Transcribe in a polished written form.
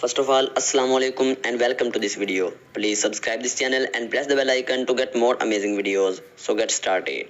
First of all, Assalamu-alaikum and welcome to this video. Please subscribe this channel and press the bell icon to get more amazing videos. So get started.